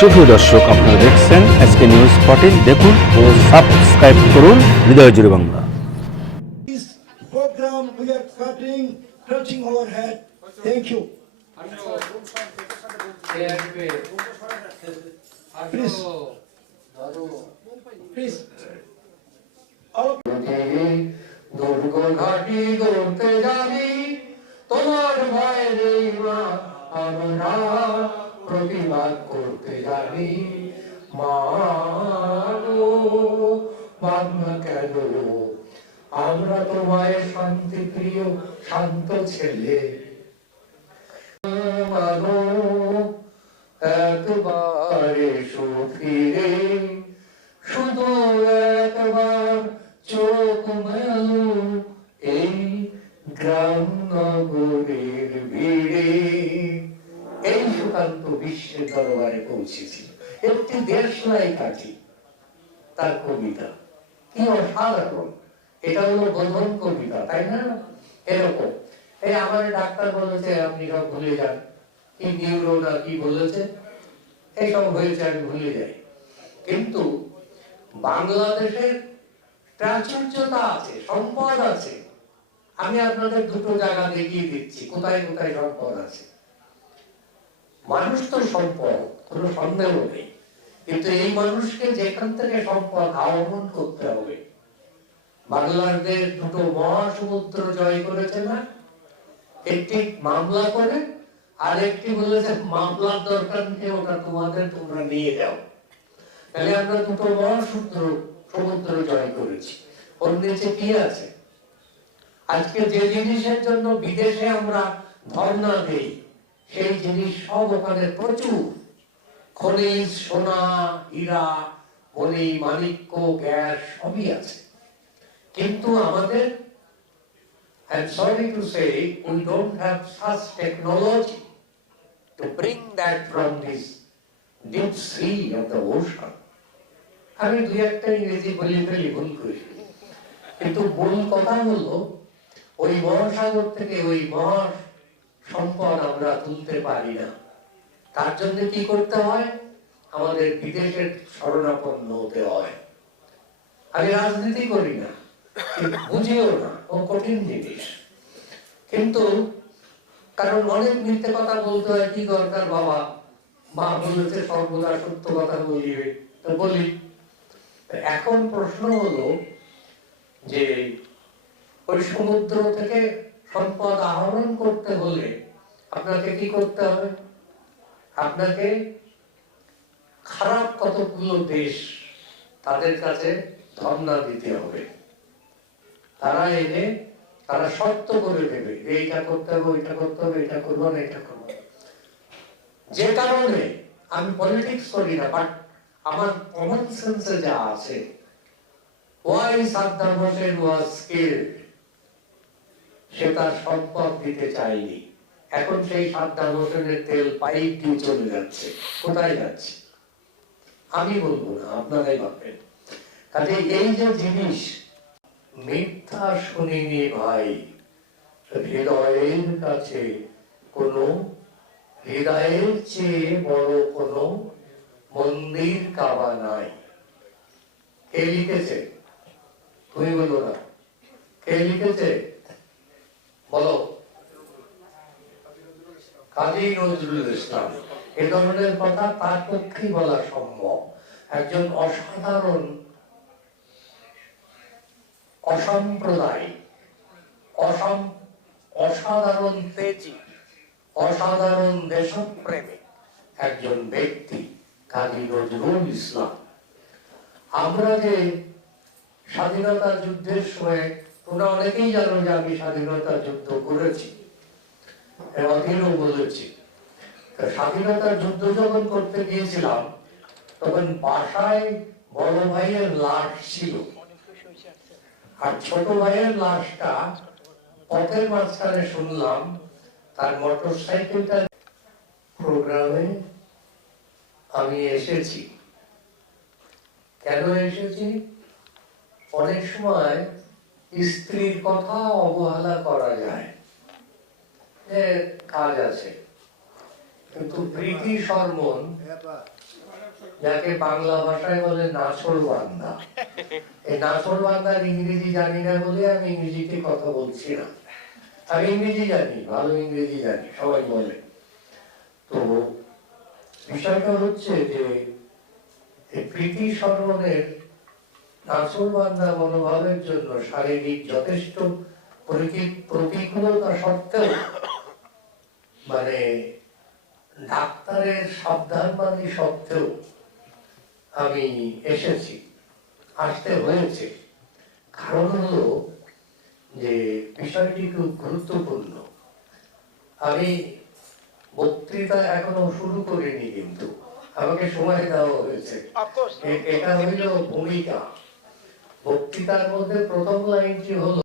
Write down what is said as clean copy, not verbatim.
সুপ্রিয় দর্শক, আপনারা দেখছেন এসকে নিউজ 14। দেখুন ও সাবস্ক্রাইব করুন হৃদয় জুড়ে Bangla. This program we are covering, touching our head. Thank you. Please. Please. দুর্গ ঘাটি ধরতে যাবি, তোমার ভয় নেই মা, আমরা প্রতিবাদ করতে যাবি। মা গো, বাংলা কেন, আমরা তোমায় শান্তি প্রিয় শান্ত ছেলে। একবার এসো ফিরে, শুধু একবার চোখ মেলো এই গ্রাম নগরের ভিড়ে। এই সুকান্ত বিশ্বের দরবারে পৌঁছেছিল একটি দেশলাই কাঠি, তার কবিতা কি অসাধারণ। এটা হলো বোধন কবিতা, তাই না? এরকম এই আমার ডাক্তার বলেছে আপনি সব ভুলে যান, কি নিউরো না কি বলেছে, এইসব হয়েছে আমি ভুলে যাই। কিন্তু বাংলাদেশের প্রাচুর্যতা আছে, সম্পদ আছে। আমি আপনাদের দুটো জায়গা দেখিয়ে দিচ্ছি কোথায় কোথায় সম্পদ আছে। মানুষ তো সম্পদ, কোনো সন্দেহ নেই, কিন্তু এই মানুষকে যেখান থেকে সম্পদ আহরণ করতে হবে। বাংলাদেশ দুটো মহাসমুদ্র জয় করেছে না, একটি মামলা করে, আর একটি বলেছে মামলার দরকার নেই, ওটা তোমাদের, তোমরা নিয়ে যাও। তাহলে আমরা দুটো সমুদ্র জয় করেছি। ওর নিচে কি আছে? আজকে যে জিনিসের জন্য বিদেশে আমরা ধর্ণা দেই, সেই জিনিস সব ওখানে প্রচুর। খনিজ, সোনা, হীরা, মণি, মাণিক্য, গ্যাস সবই আছে। কিন্তু আমাদের, I'm sorry to say, we don't have such technology to bring that from this deep sea of the ocean. আমি দুই একটা ইংরেজি বলি ফেলি, ভুল করি, কিন্তু মূল কথা হলো ওই মহাসাগর থেকে ওই মহা সম্পদ আমরা তুলতে পারি না। তার জন্য কি করতে হয়? আমাদের বিদেশের শরণাপন্ন হতে হয়। আমি রাজনীতি করি না, বুঝিও না, ও কঠিন জিনিস। কিন্তু কারণ অনেক মিথ্যে কথা বলতে হয়, কি দরকার বাবা, মা বলেছে সর্বদা সত্য কথা বলিবে, তো বলি। এখন প্রশ্ন হলো যে ওই সমুদ্র থেকে সম্পদ আহরণ করতে হলে আপনাকে কি করতে হবে? আপনাকে খারাপ কতগুলো দেশ, তাদের কাছে ধর্ণা দিতে হবে। তারা এনে তারা শর্ত করে দেবে, এইটা করতে হবে, ওইটা করতে হবে, এটা করবো না, এটা করবো। যে কারণে আমি পলিটিক্স করি না, বাট আমার কমন সেন্সে যা আছে, why Saddam Hussein was killed, সে তার সম্পদ দিতে চায়নি। এখন সেই সাদ্দাম হোসেনের তেল পাইপ দিয়ে চলে যাচ্ছে, কোথায় যাচ্ছে আমি বলবো না, আপনারাই ভাববেন। কাজে এই যে জিনিস, মিথ্যা শুনিনি ভাই, হৃদয়ের কাছে কোনো, হৃদয়ের চেয়ে বড় কোনো মন্দির কাবা নাই। কে লিখেছে? তুমি বলো না, কে লিখেছে বলো? কাজী নজরুল ইসলাম। এ ধরনের কথা তার পক্ষেই বলা সম্ভব। একজন অসাধারণ, অসাম্প্রদায়িক, অসাধারণ তেজি, অসাধারণ দেশপ্রেমিক একজন ব্যক্তি কাজী নজরুল ইসলাম। আমরা যে স্বাধীনতা যুদ্ধের সময়, তোমরা অনেকেই জানো যে আমি স্বাধীনতা যুদ্ধ করেছি, অধীনও বলেছি। স্বাধীনতা যুদ্ধ যখন করতে গিয়েছিলাম, তখন বাসায় বড় ভাইয়ের লাশ ছিল, আর ছোট ভাইয়ের লাশটা পথের মাঝখানে শুনলাম তার মোটর সাইকেলটা। প্রোগ্রামে আমি এসেছি, কেন এসেছি? অনেক সময় স্ত্রীর কথা অবহেলা করা যায়, কাজ আছে, কিন্তু প্রীতি শর্মন, যাকে বাংলা ভাষায় বলে নাছোড়বান্দা, এই নাছোড়বান্দার ইংরেজি জানি না বলে আমি ইংরেজিতে কথা বলছি না। আমি ইংরেজি জানি, ভালো ইংরেজি জানি, সবাই বলে। তো বিষয়টা হচ্ছে যে প্রীতি শর্মনের নাছোড়বান্দা মনোভাবের জন্য শারীরিক যথেষ্ট প্রতিকূলতা সত্ত্বেও, মানে ডাক্তারের সাবধানবাণী সত্ত্বেও আমি এসেছি, আসতে হয়েছে। কারণ হলো যে বিষয়টি খুব গুরুত্বপূর্ণ। আমি বক্তৃতা এখনো শুরু করিনি, কিন্তু আমাকে সময় দেওয়া হয়েছে। এটা হইল ভূমিকা। বক্তৃতার মধ্যে প্রথম লাইনটি হলো